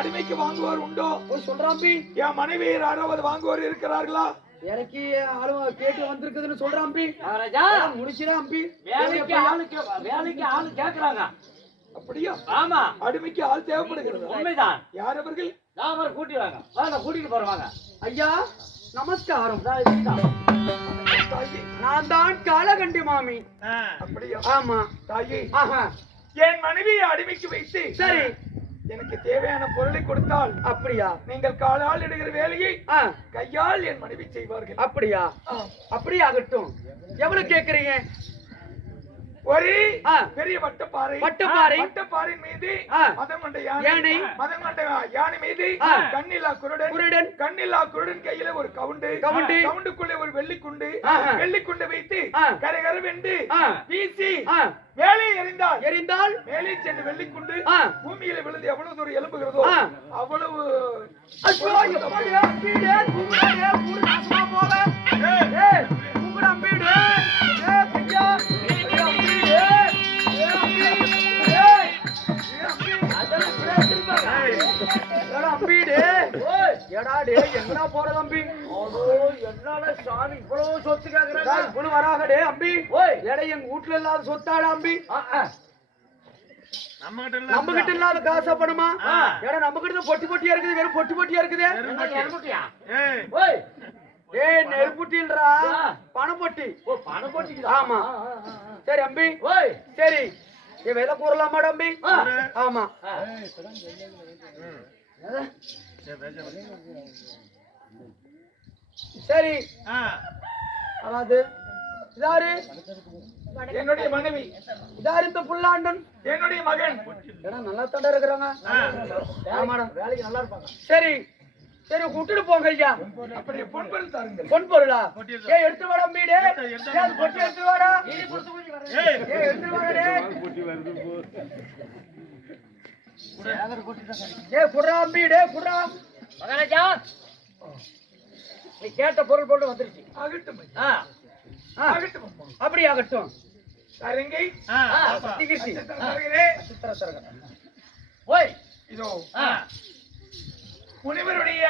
அடிமைக்கு வாங்குவோர் உண்டோ சொல்றாம்பி? என் மனைவி யாராவது வாங்குவோர் இருக்கிறார்களா? எனக்கு ஆளு கேட்டு வந்திருக்குதுன்னு சொல்றாம்பி. முடிச்சிடாம்பி. வேலைக்கு ஆளு கேக்குறாங்க. அப்படியா? ஆமா, அடிமைக்கு ஆள் தேவைப்படுகிறது. உண்மைதான். யார் அவர்கள்? நான் கூட்டி வாங்க. கூட்டிட்டு போறவாங்க. ஐயா நமஸ்காரம். நான் தான் காலகண்டி மாமி. அப்படியா? ஆமா தாயி. ஆஹா. என் மனைவியை அடிமைக்கு வைத்து சரி எனக்கு தேவையான பொருளை கொடுத்தால், அப்படியா, நீங்கள் காலால் இடுகிற வேலையை கையால் என் மனைவி செய்வார்கள். அப்படியா? அப்படியே ஆகட்டும். எவ்வளவு கேக்குறீங்க? ஒரு பெரிய வட்டப்பாறை வட்டப்பாறையின் மீது மதம் கொண்ட யானை, மதம் கொண்ட யானை மீது கண்ணில்லா குருடன் கையில ஒரு கவுண்டுக்குள்ளே ஒரு வெள்ளிக்குண்டு வைத்து கரகரவென்று வீசி வேலையை எறிந்தால் மேலே சென்று வெள்ளிக்குண்டு பூமியில விழுந்து எவ்வளவு தூரம் எழுப்புகிறதோ அவ்வளவு என்ன போற தம்பி? என்னால சாமி இவ்வளவு சொத்து கேக்குறேன். வராகடே அம்பி. எங்க வீட்டுல இல்லாத சொத்தாடா அம்பி? நம்ம கிட்ட இல்லாத காசப்படுமா? நம்ம கிட்ட பொட்டி பொட்டியா இருக்குது. வெறும் பொட்டி பொட்டியா இருக்குது. நெருப்புட்டில்ரா, பணப்பொட்டி. பணப்பொட்டி. ஆமா. சரி அம்பி. சரி விலை கூறலாமா அம்பி? ஆமா. சரி. அதாவது இதாரு என்னுடைய மனைவி, இதாரு இந்த புல்லாண்டன் என்னுடைய மகன். நல்லா தண்டா இருக்கிறாங்க. வேலைக்கு நல்லா இருப்பாங்க. சரி சரி கூட்டிட்டு போங்க ஐயா. அப்படியே பொன்பொருள் தாருங்க. பொன்பொருளா? எடுத்து வாடா மீடு. பொட்டி எடுத்து வாடா. எடுத்து வாடா. குடுறா மீடு குடுறா. மகாராஜா, நீ கேட்ட பொருள் போட்டு வந்துருச்சு. ஆகட்டும். அப்படி ஆகட்டும். தரங்கை இதோ முனிவருடைய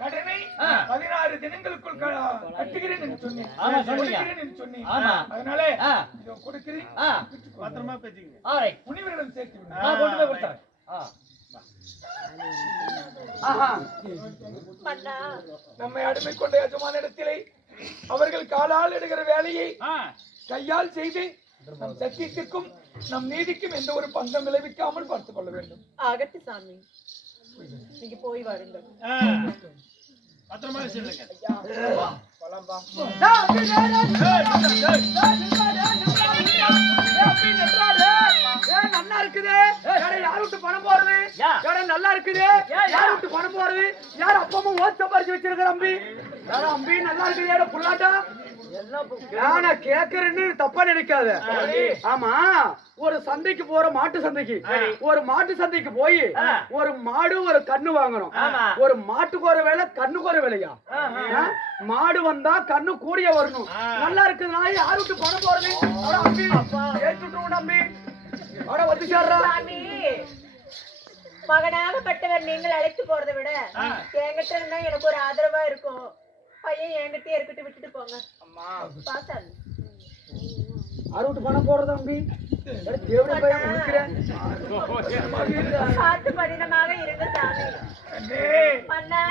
கடனை 16 தினங்களுக்குள் கட்டுகிறேன் என்று சொன்னேன். அதனால இதோ கொடுக்கிறேன். பத்திரமா பேசிக்கங்க. முனிவரிடம் சேர்த்து நம்மை அடிமை கொண்ட எஜமான இடத்திலே அவர்கள் காலால் எடுக்கிற வேலையை கையால் செய்து நம் சத்தியத்திற்கும் நம் நீதிக்கும் எந்த ஒரு பங்கம் விளைவிக்காமல் பார்த்துக் கொள்ள வேண்டும். ஆகட்டு சாமி, நீங்க போய் வாருங்கள். நல்லா இருக்குது. யார் விட்டு பணம் போறது? நல்லா இருக்குது. யார் விட்டு பணம் போறது? யார் அப்பமும் ஓத்த பறிச்சு வச்சிருக்கிற அம்பி? அம்பி நல்லா இருக்குது. புள்ளாட்டா நானா கேக்குறேன்னு தப்பா நினைக்காத. ஆமா, ஒரு சந்தைக்கு போற மாட்டு சந்தைக்கு, ஒரு மாட்டு சந்தைக்கு போய் ஒரு மாடு ஒரு கண்ணு வாங்கணும். ஒரு மாட்டுக்கு ஒரு வேலை, கண்ணுக்கு ஒரு வேலையா? மாடு வந்தா கண்ணு கூடிய வரணும். நல்லா இருக்குதுன்னா யாரு விட்டு பணம் போறது? அம்பி அட வந்து சேர்றா. மகனாகப்பட்டவர் நீங்கள் அழைத்து போறதை விட என்கிட்ட இருந்தா எனக்கு ஒரு ஆதரவா இருக்கும். பையன் என்கிட்டயே இருக்கட்டும், விட்டுட்டு போங்க. அம்மா பாசாது. அறுவிட்டு பணம் போடுறது தம்பி. தேவடி பையன் கொடுக்கிறேன். பார்த்து படினமாக இருங்க சாமி. அண்ணா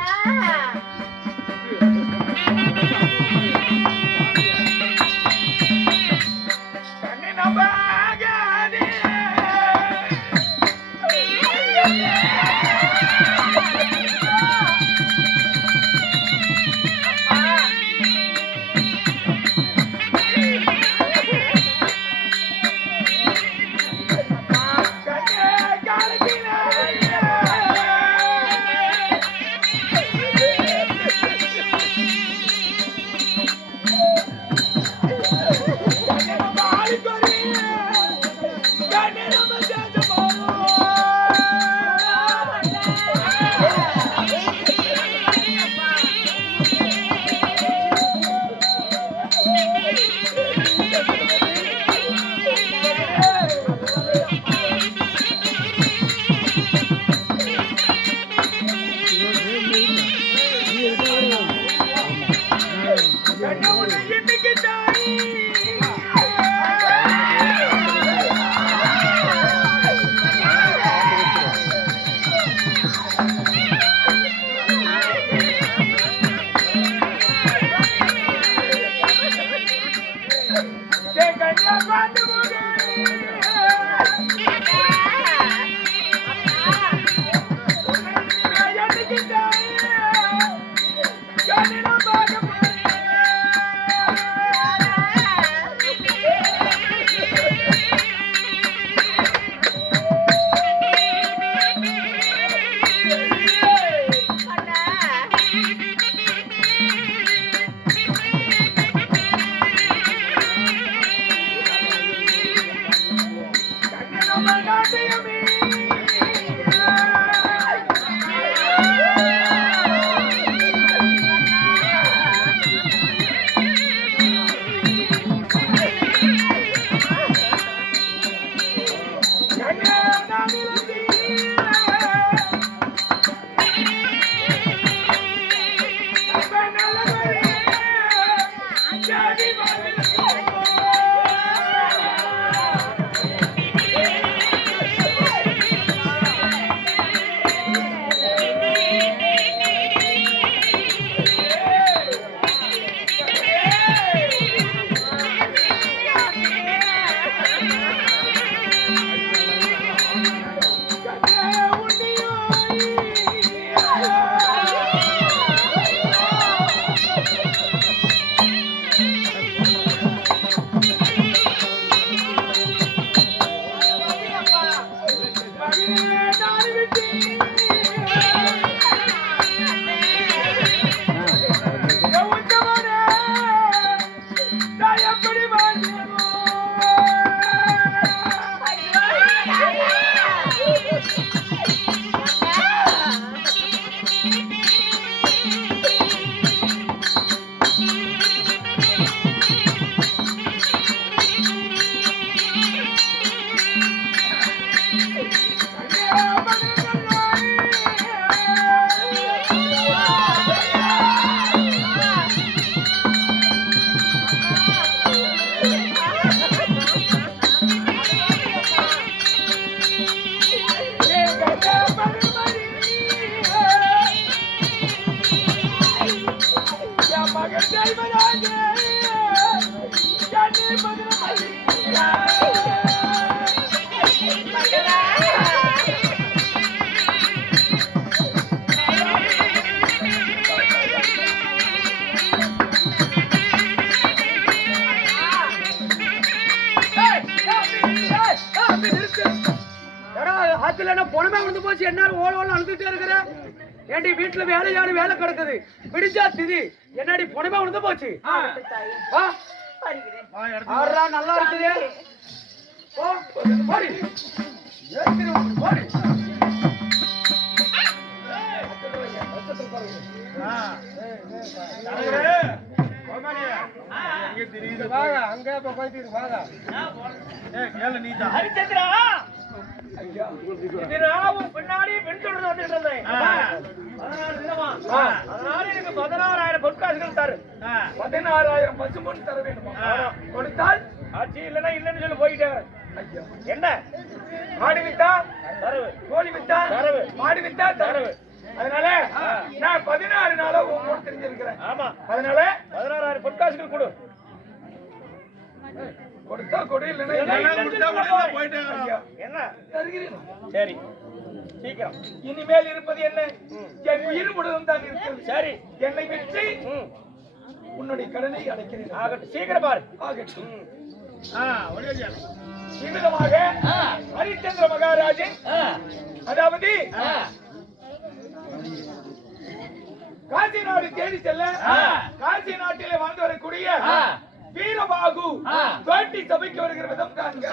பொணமே வந்து போச்சு. என்ன ஓட அழுதுட்டே இருக்கிற? ஏண்டி வீட்டுல வேலையாடு வேலை கிடக்குது, பிடிச்சா திதி. என்னடி பொணமே வந்து போச்சு? நல்லா இருக்குது. அங்க ஐயா இது நானும் பின்னாடி பின்தொடர்ந்து வந்துட்டு இருந்தேன் 16 தினமா அதனால எனக்கு 16,000 பொற்காசுகள் தரு 16,000 பசும்பொன் தர வேண்டுமா? கொடுத்தால் ஆட்சி இல்லைன்னா இல்லைன்னு சொல்லி போயிட்டே வரேன். ஐயா என்ன மாடு வித்தா தரவு கோழி வித்தா தரவு. மாடு வித்தா தரவு. அதனால நான் 16 நாளா உங்களோட தெரிஞ்சிருக்கிறேன். ஆமா அதனால 16,000 பொற்காசுகள் கொடு. கொடுத்தா கொடு இல்லைன்னா ஐயா என்ன தருகிறேன். சரி சீக்கிரம் இனிமேல் இருப்பது என்ன? என் உயிர் முழுவதும் தான் இருக்கிறது. சரி என்னை வெற்றி உன்னுடைய கடனை அடைக்கிறேன். ஆகட்டும் சீக்கிரம் பாரு. ஆகட்டும். இவ்விதமாக ஹரிச்சந்திர மகாராஜன் அதாவது காசி நாடு தேடி செல்ல காசி நாட்டிலே வாழ்ந்து வரக்கூடிய வீரபாகு தோட்டி சபைக்கு வருகிற விதம் காண்க.